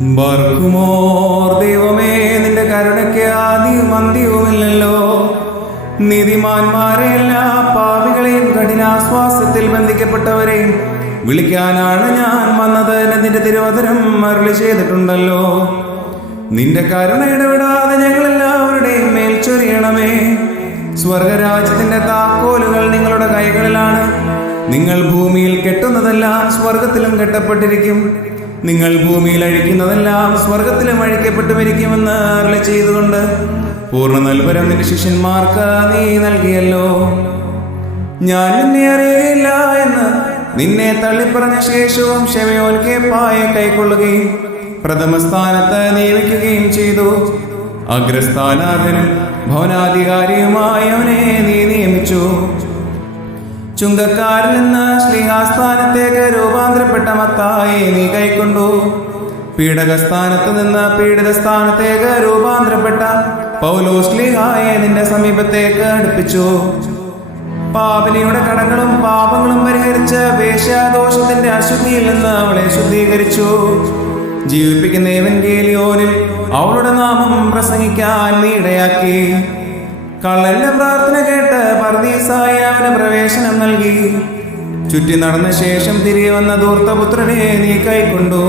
ബർക്കുമോർ ദൈവമേ, നിന്റെ കരുണയ്ക്ക് ആദിയും അന്ത്യവുമില്ലല്ലോ. നീതിമാന്മാരെ എല്ലാ പാപികളെയും കഠിനാശ്വാസത്തിൽ ബന്ധിക്കപ്പെട്ടവരെയും വിളിക്കാനാണ് ഞാൻ വന്നത് എന്ന് നിന്റെ തിരുവചനം അരുളി ചെയ്തിട്ടുണ്ടല്ലോ. നിന്റെ കരുണ ഇടപെടാതെ ഞങ്ങളെല്ലാവരുടെയും മേൽ ചൊരിയണമേ. സ്വർഗരാജ്യത്തിന്റെ താക്കോലുകൾ നിങ്ങളുടെ കൈകളിലാണ്. നിങ്ങൾ ഭൂമിയിൽ കെട്ടുന്നതെല്ലാം സ്വർഗത്തിലും കെട്ടപ്പെട്ടിരിക്കും, നിങ്ങൾ ഭൂമിയിൽ അഴിക്കുന്നതെല്ലാം സ്വർഗത്തിലും അഴിക്കപ്പെട്ടുമിരിക്കുമെന്ന് അരുളി ചെയ്തുകൊണ്ട് പൂർണ്ണ നൽവരം നിന്റെ ശിഷ്യന്മാർക്ക് നീ നൽകിയല്ലോ. ഞാൻ നിന്നെ അറിയുകയില്ല എന്ന് നിന്നെ തള്ളിപ്പറഞ്ഞ ശേഷവും ശെമയോൻ കേപ്പായെ കൈക്കൊള്ളുകയും പ്രഥമ സ്ഥാനത്ത് നിയമിക്കുകയും ചെയ്തു. അഗ്രസ്ഥാനാഥനും ഭവനാധികാരിയുമായി അവനെ നീ നിയമിച്ചു. ചുങ്കക്കാരിൽ നിന്ന് ശ്ലീഹാസ്ഥാനത്തേക്ക് രൂപാന്തരപ്പെട്ട മത്തായി നീ കൈക്കൊണ്ടു. പീഡകസ്ഥാനത്ത് നിന്ന് പീഡിത സ്ഥാനത്തേക്ക് രൂപാന്തരപ്പെട്ട പൗലോസ് ശ്ലീഹായെ നിന്റെ സമീപത്തേക്ക് അടുപ്പിച്ചു. പാപിനിയുടെ കടങ്ങളും പാപങ്ങളും പരിഹരിച്ച് വേശ്യാദോഷത്തിന്റെ അശുദ്ധിയിൽ നിന്ന് അവളെ ശുദ്ധീകരിച്ചു. ജീവിപ്പിക്കുന്ന എവൻഗേലിയോനിൽ അവളുടെ നാമം പ്രസംഗിക്കാൻ നീ ഇടയാക്കി. കള്ളന്റെ പ്രാർത്ഥന കേട്ട് പർദീസായി അവന് പ്രവേശനം നൽകി. ചുറ്റി നടന്ന ശേഷം തിരികെ വന്ന ധൂർത്തപുത്രനെ നീ കൈക്കൊണ്ടു.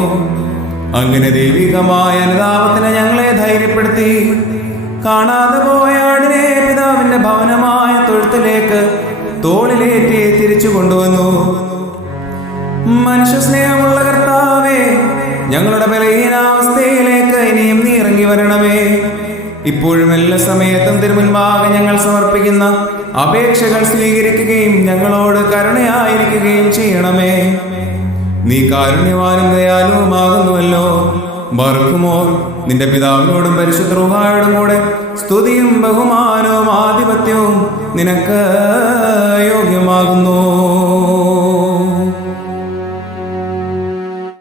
അങ്ങനെ ദൈവികമായ അനുതാപത്തിന് ഞങ്ങളെ ധൈര്യപ്പെടുത്തി. കാണാതെ പോയ ആടിനെ പിതാവിന്റെ ഭവനമായ തൊഴുത്തിലേക്ക് തോളിലേറ്റി തിരിച്ചു കൊണ്ടുവന്നു. മനുഷ്യ സ്നേഹമുള്ള കർത്താവേ, ഞങ്ങളുടെ ബലഹീനാവസ്ഥയിലേക്ക് ഇനിയും നീ ഇറങ്ങി വരണമേ. ഇപ്പോഴും എല്ലാ സമയത്തും തിരുമുൻപാകെ ഞങ്ങൾ സമർപ്പിക്കുന്ന അപേക്ഷകൾ സ്വീകരിക്കുകയും ഞങ്ങളോട് കരുണയായിരിക്കുകയും ചെയ്യണമേ. നീ കാരുണ്യവാനും ദയാലുവുമാകുന്നുവല്ലോ. ബർക്കുമോർ, നിന്റെ പിതാവിനോടും പരിശുദ്ധ റൂഹായോടും കൂടെ സ്തുതിയും ബഹുമാനവും ആധിപത്യവും നിനക്ക് യോഗ്യമാകുന്നു.